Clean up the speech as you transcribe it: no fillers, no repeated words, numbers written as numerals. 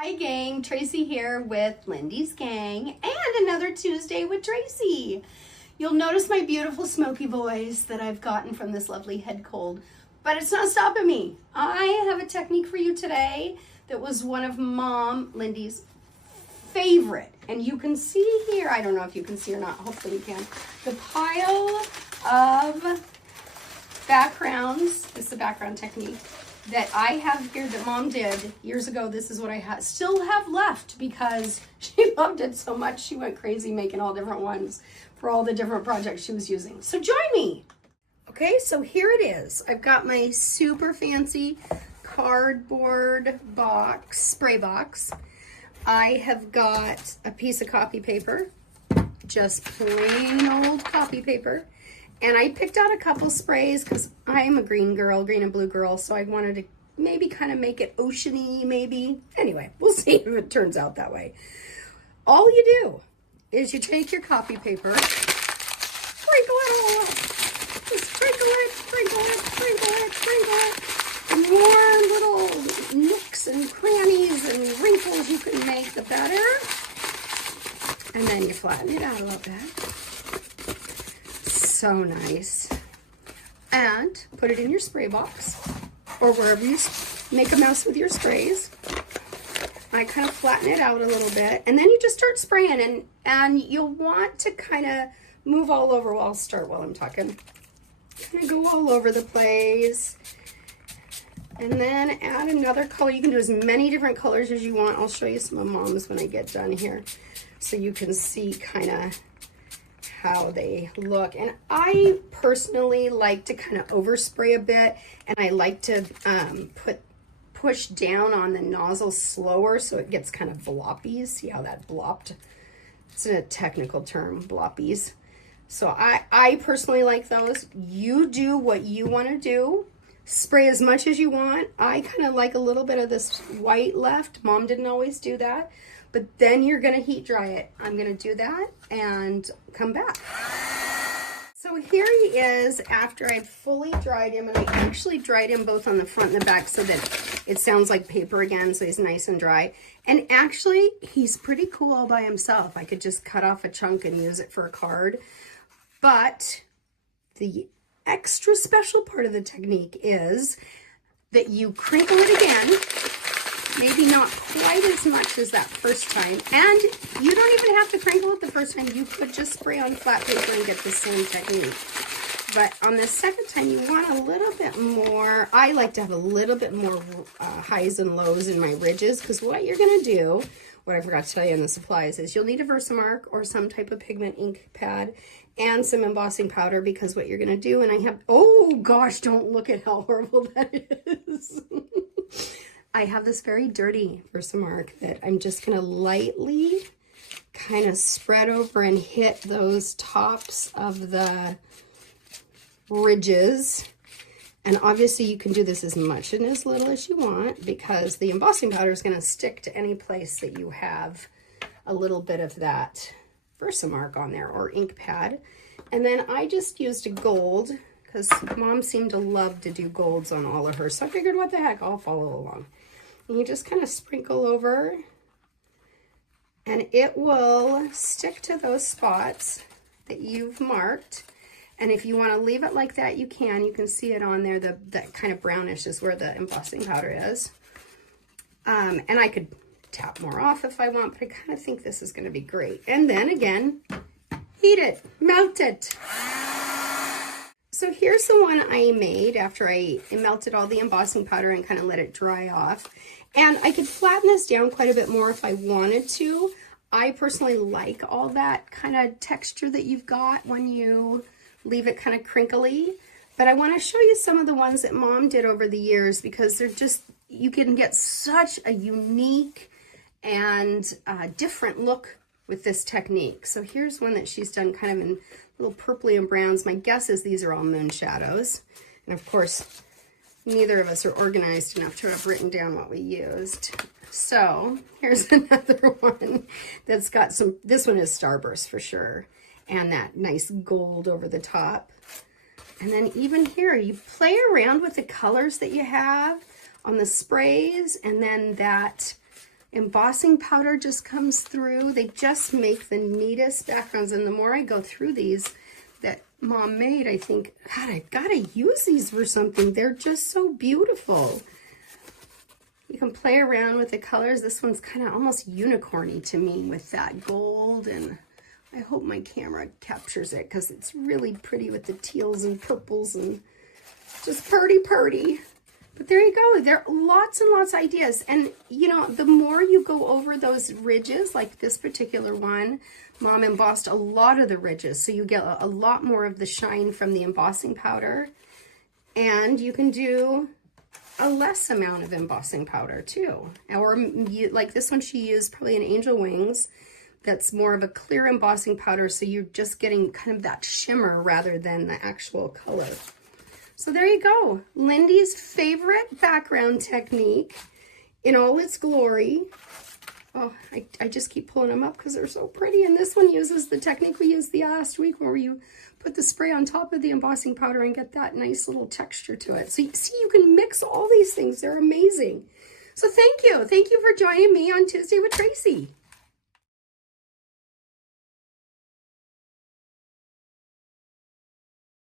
Hi gang, Tracy here with Lindy's gang and another Tuesday with Tracy. You'll notice my beautiful smoky voice that I've gotten from this lovely head cold, but it's not stopping me. I have a technique for you today that was one of Mom Lindy's favorite. And you can see here, I don't know if you can see or not, hopefully you can, the pile of backgrounds. This is the background technique that I have here that Mom did years ago. This is what I still have left because she loved it so much. She went crazy making all different ones for all the different projects she was using. So join me. Okay, so here it is. I've got my super fancy cardboard box, spray box. I have got a piece of copy paper, just plain old copy paper. And I picked out a couple sprays because I'm a green and blue girl, so I wanted to maybe kind of make it oceany, maybe. Anyway, we'll see if it turns out that way. All you do is you take your copy paper, sprinkle it all up. Just sprinkle it, sprinkle it, sprinkle it, sprinkle it. The more little nooks and crannies and wrinkles you can make, the better. And then you flatten it out a little bit. So nice. And put it in your spray box or wherever you make a mess with your sprays. I kind of flatten it out a little bit and then you just start spraying and you'll want to kind of move all over. Well, I'll start while I'm talking. Kind of go all over the place and then add another color. You can do as many different colors as you want. I'll show you some of Mom's when I get done here so you can see kind of how they look. And I personally like to kind of overspray a bit, and I like to push down on the nozzle slower so it gets kind of bloppies. See how that blopped? It's a technical term, bloppies. So I personally like those. You do what you want to do. Spray as much as you want. I kind of like a little bit of this white left. Mom didn't always do that. But then you're going to heat dry it. I'm going to do that and come back. So here he is after I fully dried him, and I actually dried him both on the front and the back so that it sounds like paper again, so he's nice and dry. And actually, he's pretty cool all by himself. I could just cut off a chunk and use it for a card. But the extra special part of the technique is that you crinkle it again. Maybe not quite as much as that first time. And you don't even have to crinkle it the first time. You could just spray on flat paper and get the same technique. But on the second time, you want a little bit more. I like to have a little bit more highs and lows in my ridges, because what you're going to do, what I forgot to tell you in the supplies, is you'll need a Versamark or some type of pigment ink pad and some embossing powder, because what you're going to do, and I have, oh gosh, don't look at how horrible that is. I have this very dirty Versamark that I'm just going to lightly kind of spread over and hit those tops of the ridges. And obviously you can do this as much and as little as you want, because the embossing powder is going to stick to any place that you have a little bit of that Versamark on there or ink pad. And then I just used a gold, because Mom seemed to love to do golds on all of hers. So I figured, what the heck, I'll follow along. And you just kind of sprinkle over, and it will stick to those spots that you've marked. And if you want to leave it like that, you can. You can see it on there. That kind of brownish is where the embossing powder is. And I could tap more off if I want, but I kind of think this is going to be great. And then again, heat it, melt it. So here's the one I made after I melted all the embossing powder and kind of let it dry off. And I could flatten this down quite a bit more if I wanted to. I personally like all that kind of texture that you've got when you leave it kind of crinkly. But I want to show you some of the ones that Mom did over the years, because they're just, you can get such a unique and different look with this technique. So here's one that she's done kind of in little purpley and browns. My guess is these are all moon shadows. And of course, neither of us are organized enough to have written down what we used. So here's another one that's got some, this one is Starburst for sure. And that nice gold over the top. And then even here, you play around with the colors that you have on the sprays, and then that Embossing powder just comes through. They just make the neatest backgrounds. And the more I go through these that Mom made, I think, God, I gotta use these for something. They're just so beautiful. You can play around with the colors. This one's kind of almost unicorny to me with that gold, and I hope my camera captures it because it's really pretty with the teals and purples and just pretty. But there you go. There are lots and lots of ideas. And, you know, the more you go over those ridges, like this particular one, Mom embossed a lot of the ridges. So you get a lot more of the shine from the embossing powder. And you can do a less amount of embossing powder too. Or like this one, she used probably an angel wings. That's more of a clear embossing powder. So you're just getting kind of that shimmer rather than the actual color. So there you go, Lindy's favorite background technique in all its glory. Oh, I just keep pulling them up because they're so pretty. And this one uses the technique we used the last week where you put the spray on top of the embossing powder and get that nice little texture to it. So you see, you can mix all these things. They're amazing. So thank you. Thank you for joining me on Tuesday with Tracey.